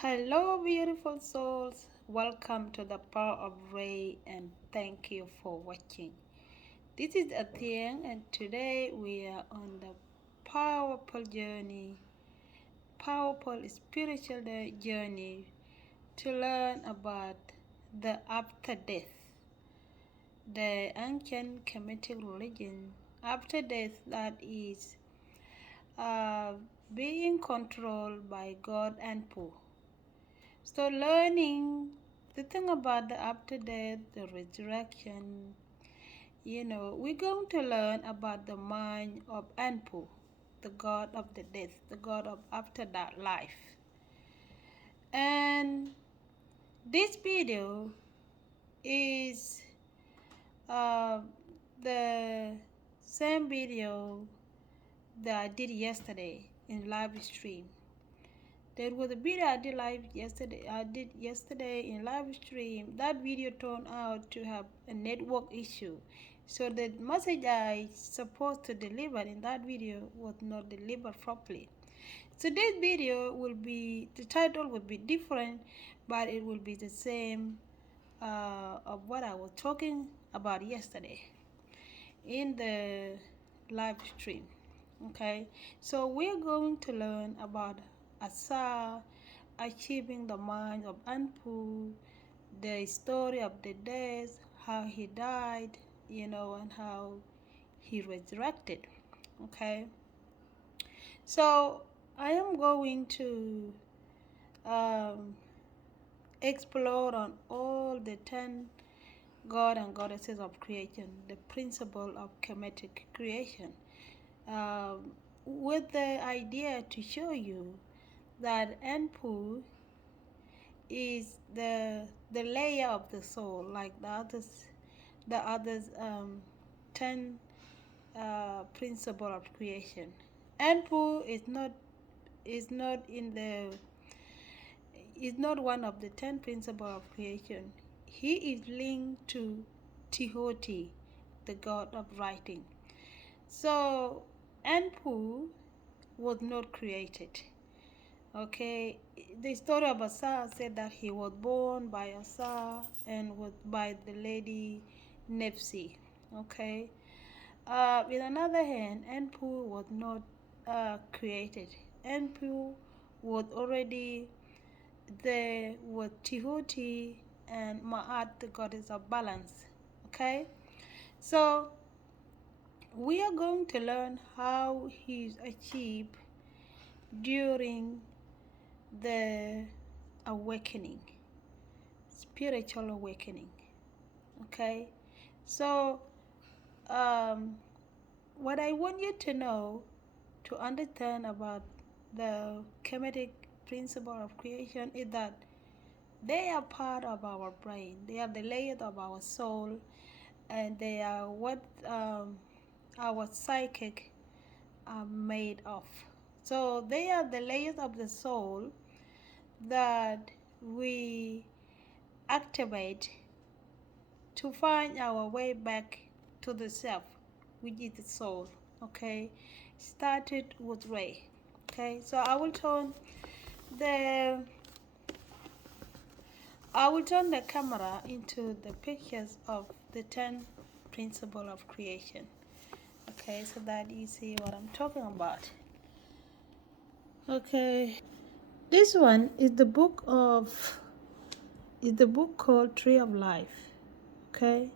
Hello, beautiful souls. Welcome to the Power of Ray, and thank you for watching. This is Athien, and today we are on the powerful journey, powerful spiritual journey to learn about the after death, the ancient Kemetic religion after death that is uh, being controlled by God Anpu. So learning the thing about the after death, the resurrection, we're going to learn about the mind of Anpu, the god of the death, the god of after that life. And this video is uh, the same video that I did yesterday in live stream. There was a video I did yesterday in live stream. That video turned out to have a network issue. So the message I supposed to deliver in that video was not delivered properly. So this video the title will be different, but it will be the same of what I was talking about yesterday in the live stream. Okay, so we're going to learn about Asa achieving the mind of Anpu, the story of the death, how he died, and how he resurrected. Okay, so I am going to um, explore on all the 10 God and goddesses of creation, the principle of Kemetic creation, with the idea to show you that Anpu is the layer of the soul, like the others 10 principle of creation. Anpu is not one of the 10 principle of creation. He is linked to Tehoti, the god of writing. So Anpu was not created. Okay, the story of Asa said that he was born by Asa and was by the lady Nepsi. Okay, in another hand, Anpu was not created. Anpu was already there with Tehoti and Ma'at, the goddess of balance. Okay, so we are going to learn how he's achieved during the awakening, spiritual awakening. Okay, so what I want you to know, to understand about the Kemetic principle of creation, is that they are part of our brain. They are the layers of our soul, and they are what our psychic are made of. So they are the layers of the soul that we activate to find our way back to the self, which is the soul. Okay, started with Ray. Okay, so I will turn the camera into the pictures of the 10 principle of creation. Okay, so that you see what I'm talking about. Okay, this one is the book called Tree of Life. Okay,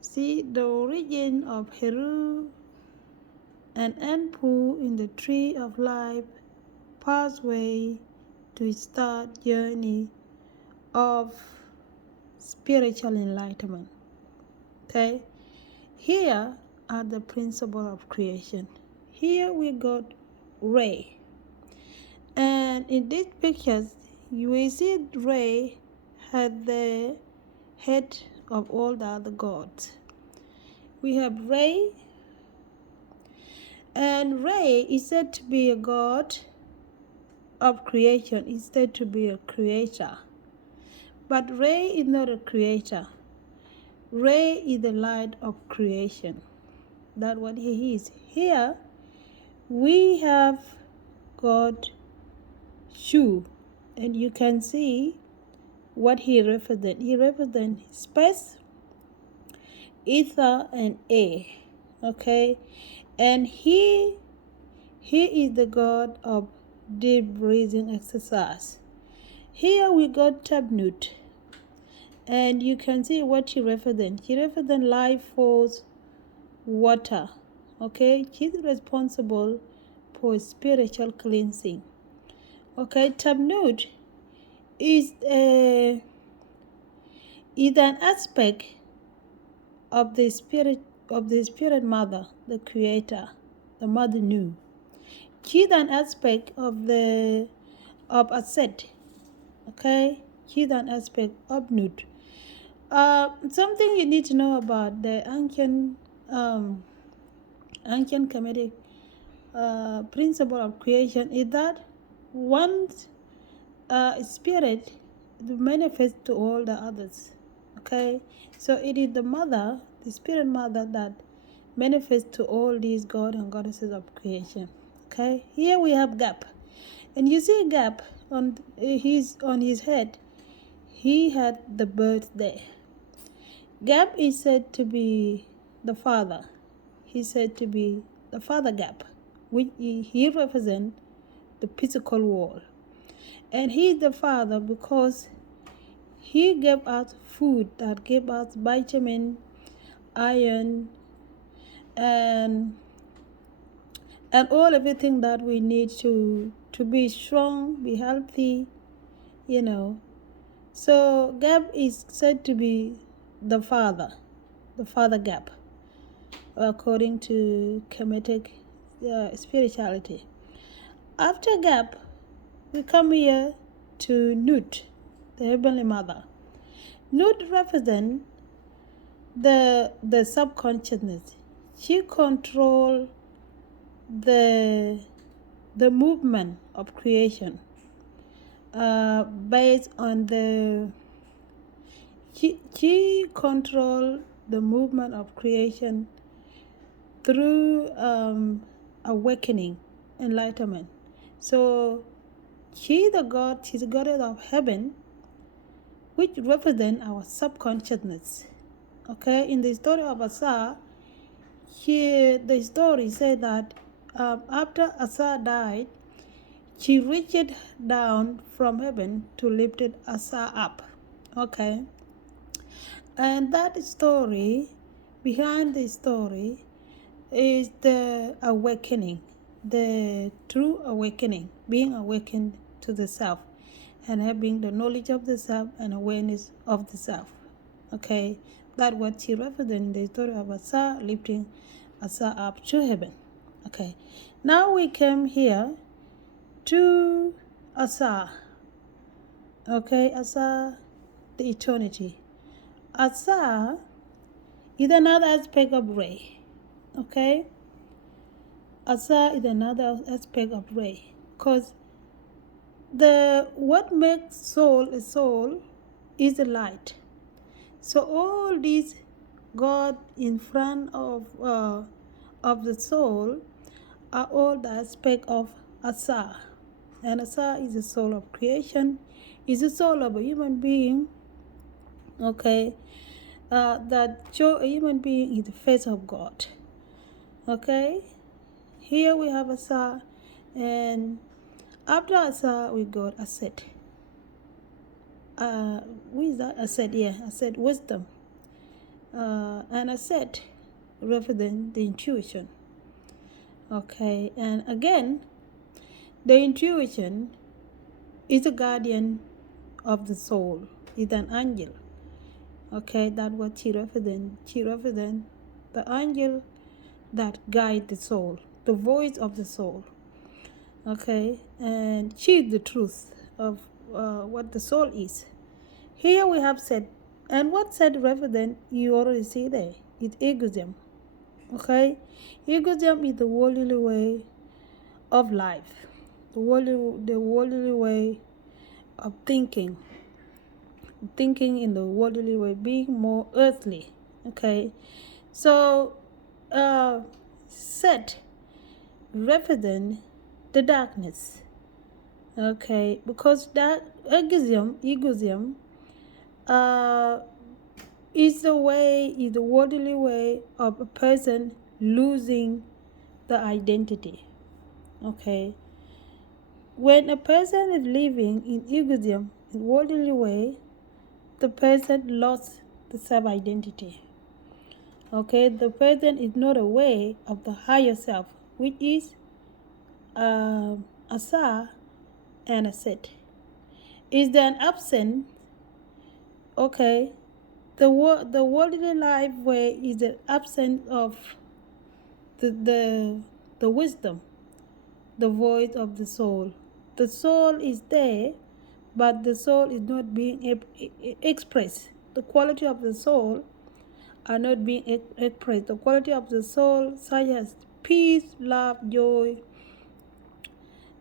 see the origin of Heru and Anpu in the Tree of Life pathway to start journey of spiritual enlightenment. Okay, here are the principle of creation. Here we got Ray, and in these pictures you will see Ray had the head of all the other gods. We have Ray, and Ray is said to be a god of creation, is said to be a creator. But Ray is not a creator. Ray is the light of creation. That's what he is. Here we have God Shu. And you can see what he represents. He represents space, ether, and air. Okay? And he is the god of deep breathing exercise. Here we got Tabnut. And you can see what he represents. He represents life force, water. Okay? He's responsible for spiritual cleansing. Okay, Tabnut is an aspect of the spirit mother, the creator, the mother Nu. She's an aspect of Aset. Okay, she's an aspect of Nut. Something you need to know about the ancient Kemetic principle of creation is that one spirit manifests to all the others. Okay, so it is the mother, the spirit mother, that manifests to all these god and goddesses of creation. Okay, here we have Gap, and you see Gap on his head. He had the bird there. Gap is said to be the father. He's said to be the father Gap, which he represents the physical world. And he's the father because he gave us food that gave us vitamin, iron, and everything that we need to be strong, be healthy, you know. So Gap is said to be the father Gap, according to Kemetic spirituality. After Gap, we come here to Nut, the Heavenly Mother. Nut represents the subconsciousness. She controls the movement of creation based on she controls the movement of creation through awakening, enlightenment. So she's the goddess of heaven, which represents our subconsciousness. Okay, in the story of Asa, the story says that after Asa died, she reached down from heaven to lift Asa up. Okay, and that story, behind the story, is the awakening, the true awakening, being awakened to the self, and having the knowledge of the self and awareness of the self. Okay, that's what she represents in the story of Asa, lifting Asa up to heaven. Okay, now we come here to Asa. Okay, Asa, the eternity. Asa is another aspect of Ray. Okay, Asa is another aspect of Ray, because what makes soul a soul is the light. So all these God in front of the soul are all the aspect of Asa. And Asa is the soul of creation, is the soul of a human being. Okay, that show a human being is the face of God. Okay, here we have Asa, and after Asa we got Aset. Who is that? Aset, yeah, Aset, wisdom. And Aset represents the intuition. Okay, and again, the intuition is a guardian of the soul, is an angel. Okay, that's what she represents. She represents the angel that guides the soul, the voice of the soul. Okay, and she is the truth of what the soul is. Here we have said, and what said represent, you already see there, is egoism. Okay, egoism is the worldly way of life, the worldly way of thinking in the worldly way, being more earthly. Okay, so Set represent the darkness. Okay, because that egoism, uh, is the worldly way of a person losing the identity. Okay, when a person is living in egoism, in worldly way, the person lost the self-identity. Okay, the person is not aware of the higher self, which is asa and a set. Is there an absent? Okay, the worldly life where is the absence of the the the wisdom, the voice of the soul. The soul is there, but the soul is not being expressed. The quality of the soul are not being expressed. The quality of the soul, such as peace, love, joy,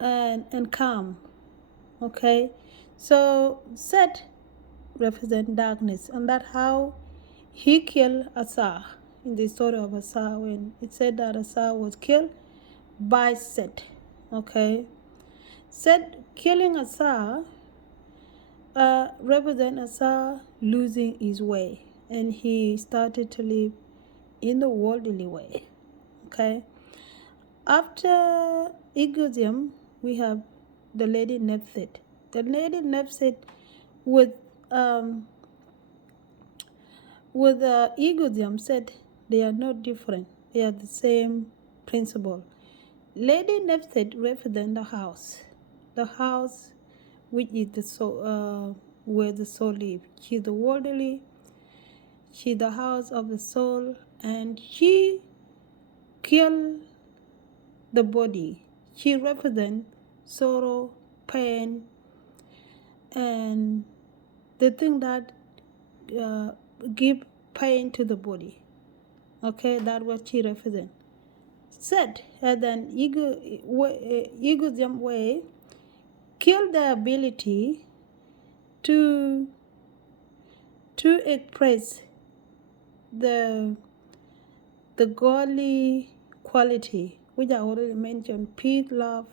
and calm. Okay, so Set represent darkness, and that's how he killed Asa in the story of Asa when it said that Asa was killed by Set. Okay, Set killing Asa represent Asa losing his way, and he started to live in the worldly way. Okay, after Egoism, we have the lady Nephthys. The lady Nephthys with um, egoism said they are not different. They are the same principle. Lady Nephthys represents the house which is the soul, where the soul lives. She's the worldly. She's the house of the soul, and she killed the body. She represents sorrow, pain, and the thing that uh, give pain to the body. Okay, that's what she represents. Set as an egoism way kill the ability to express the godly quality which I already mentioned: peace, love,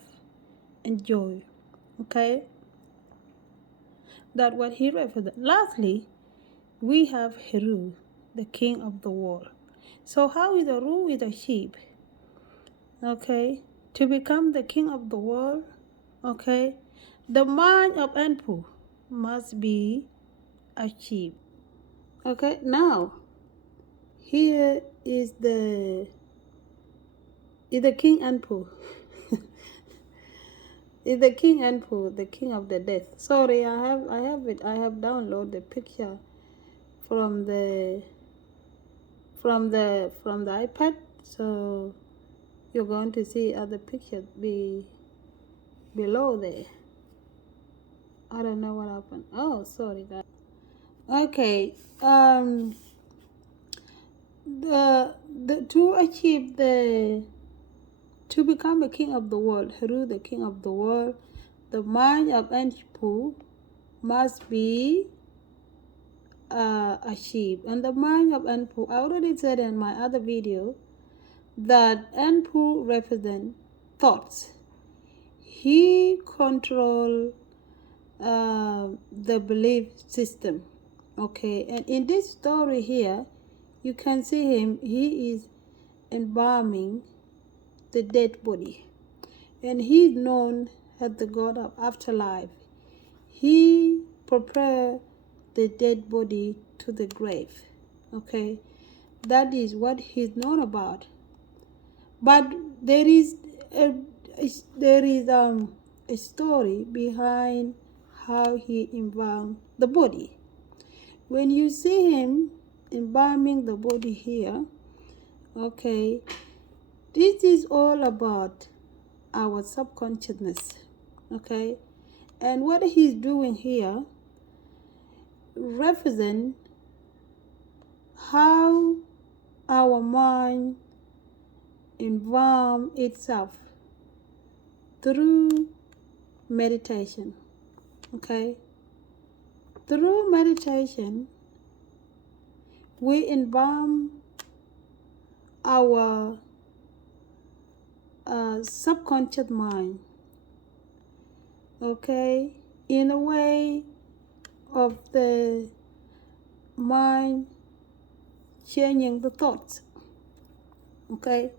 and joy. Okay, that's what he represents. Lastly, we have Heru, the king of the world. So how is Heru with a sheep? Okay, to become the king of the world, okay, the mind of Anpu must be achieved. Okay, now here is the king Anpu. Is the king Anpu, the king of the death. Sorry, I have downloaded the picture from the iPad, so you're going to see other pictures below there. I don't know what happened. Oh, sorry guys. Okay, to achieve to become a king of the world, Heru, the king of the world, the mind of Anpu must be achieved. And the mind of Anpu, I already said in my other video that Anpu represents thoughts. He controls the belief system. Okay, and in this story here, you can see him. He is embalming the dead body, and he is known as the god of afterlife. He prepared the dead body to the grave. Okay, that is what he's known about. But there is a story behind how he embalmed the body. When you see him embalming the body here, okay, this is all about our subconsciousness, okay? And what he's doing here represent how our mind embalm itself through meditation, okay? Through meditation, we embalm our subconscious mind, okay, in a way of the mind changing the thoughts, okay?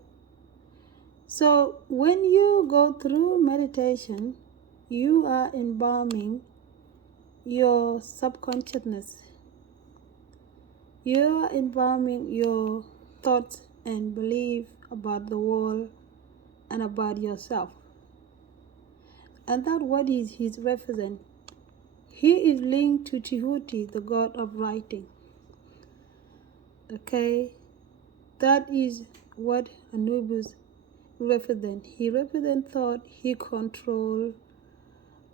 So when you go through meditation, you are embalming your subconsciousness. You are embalming your thoughts and belief about the world and about yourself. And that's what he's represent. He is linked to Tehuti, the god of writing. Okay? That is what Anubis represent. He represent thought. He control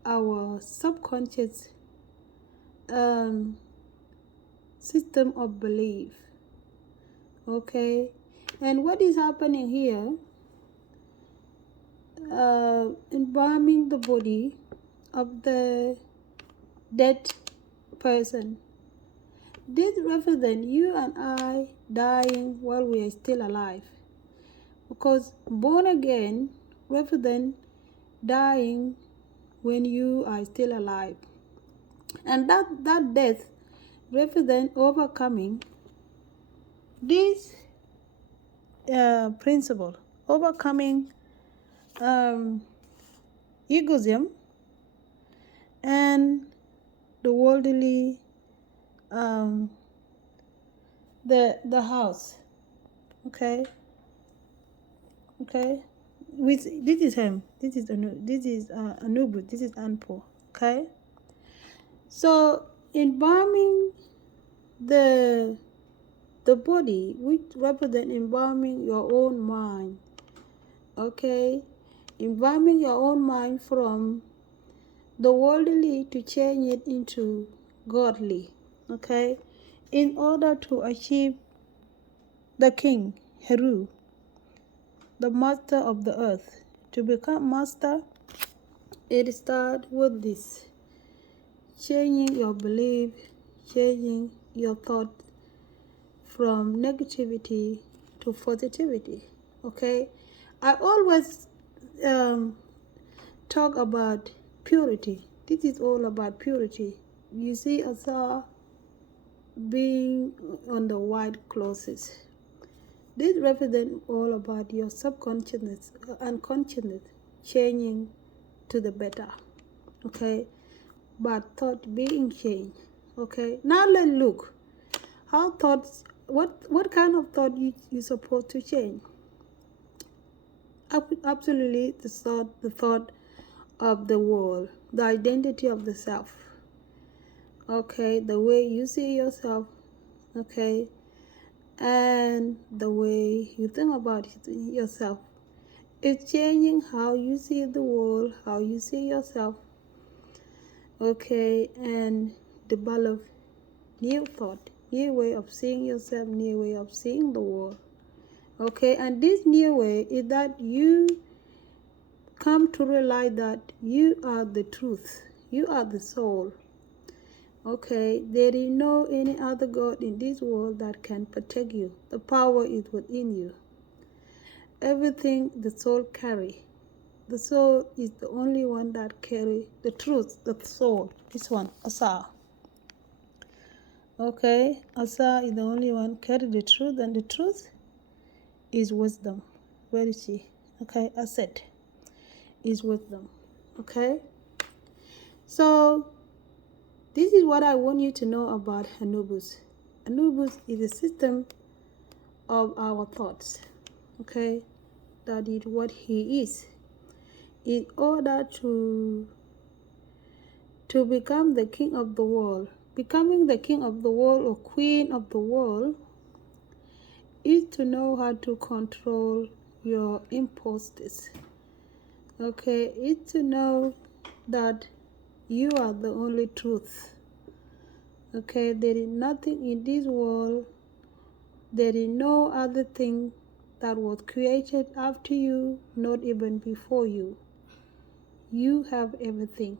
our subconscious system of belief. Okay? And what is happening here, embalming the body of the dead person. This represents you and I dying while we are still alive. Because born again represents dying when you are still alive. And that death represents overcoming this principle, overcoming egoism and the worldly, the house, okay, with this is him, this is Anubis, this is Anpu, okay. So embalming the body, which represent embalming your own mind, okay, embalming your own mind from the worldly to change it into godly, okay, in order to achieve the king, Heru, the master of the earth. To become master, it starts with this, changing your belief, changing your thought from negativity to positivity, okay? I always talk about purity. This is all about purity. You see Asa being on the white clothes. This represents all about your subconsciousness, unconsciousness, changing to the better, okay? But thought being changed, okay? Now let's look how thoughts, what kind of thought you supposed to change. Absolutely the thought of the world, the identity of the self, okay? The way you see yourself, okay? And the way you think about yourself. It's changing how you see the world, how you see yourself, okay? And develop new thought, new way of seeing yourself, new way of seeing the world, okay? And this new way is that you come to realize that you are the truth, you are the soul, okay? There is no any other God in this world that can protect you. The power is within you. Everything the soul carry, the soul is the only one that carry the truth, the soul. This one, Asa. Okay, Asa is the only one carry the truth, and the truth is wisdom. Where is she? Okay, Aset is wisdom. Okay, so this is what I want you to know about Anubis. Anubis is a system of our thoughts. Okay, that is what he is. In order to become the king of the world, becoming the king of the world or queen of the world is to know how to control your impulses. Okay, it's to know that you are the only truth. Okay, there is nothing in this world, there is no other thing that was created after you, not even before you. You have everything.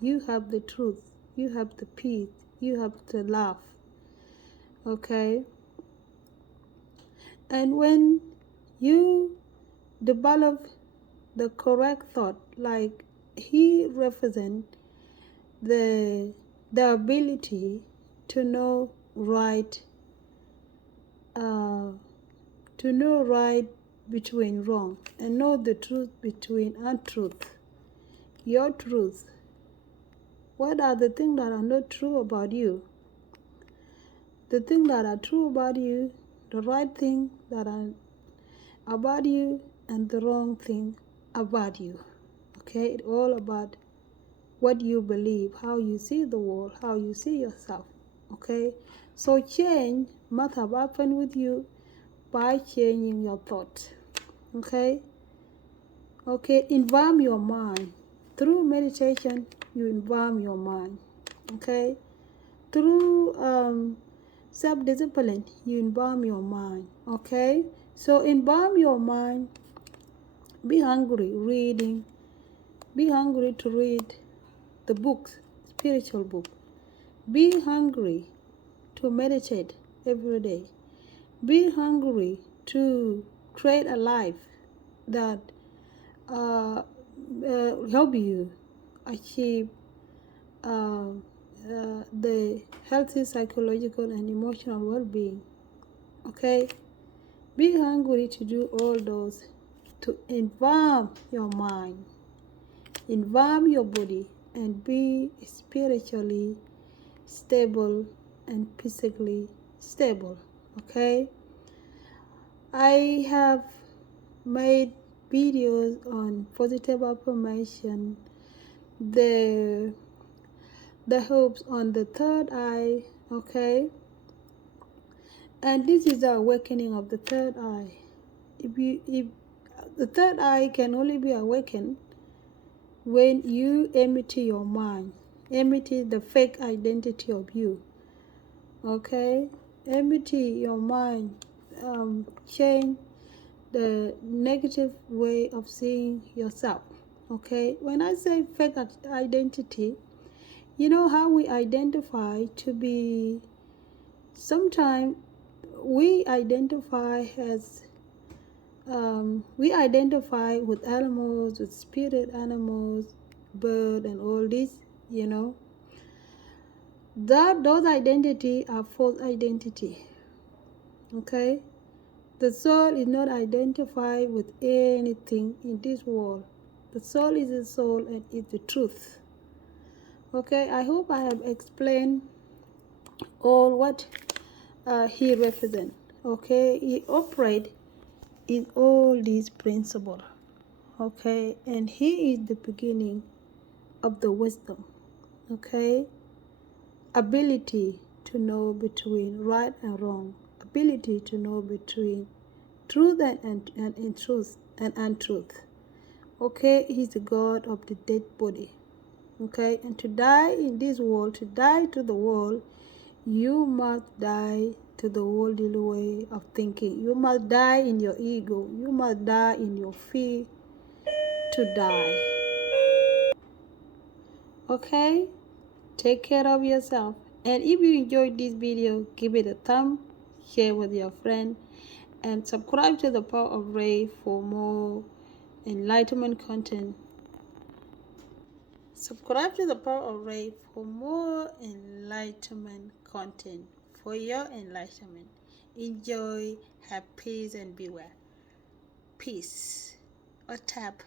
You have the truth. You have the peace. You have the love. Okay? And when you develop the correct thought, like he represents the ability to know right, between wrong, and know the truth between untruth. Your truth. What are the things that are not true about you? The things that are true about you, the right thing that are about you, and the wrong thing about you. Okay, it's all about what you believe, how you see the world, how you see yourself. Okay, so change must have happened with you by changing your thoughts. Okay, environ your mind. Through meditation, you environ your mind. Okay, through self-discipline, you environ your mind. Okay, so environ your mind. Be hungry reading. Be hungry to read the books, spiritual book. Be hungry to meditate every day. Be hungry to create a life that help you achieve the healthy psychological and emotional well-being. Okay, be hungry to do all those, to environ your mind, environ your body, and be spiritually stable and physically stable. Okay, I have made videos on positive affirmation, the hopes on the third eye. Okay, and this is the awakening of the third eye. If the third eye can only be awakened when you empty your mind, empty the fake identity of you. Okay, empty your mind, change the negative way of seeing yourself. Okay, when I say fake identity, you know how we identify to be, sometimes we identify as we identify with animals, with spirit animals, bird, and all this, you know. Those identity are false identity. Okay? The soul is not identified with anything in this world. The soul is the soul and is the truth. Okay, I hope I have explained all what he represents. Okay, he operates in all these principles. Okay, and he is the beginning of the wisdom. Okay, ability to know between right and wrong, ability to know between truth and truth and untruth. Okay, he's the God of the dead body. Okay, and to die in this world, to die to the world, you must die to the worldly way of thinking. You must die in your ego. You must die in your fear to die. Okay, take care of yourself. And if you enjoyed this video, give it a thumb, share with your friend, and subscribe to the Power of Ray for more enlightenment content. Subscribe to the Power of Ray for more enlightenment content, for your enlightenment. Enjoy, have peace, and beware. Peace. Or tap.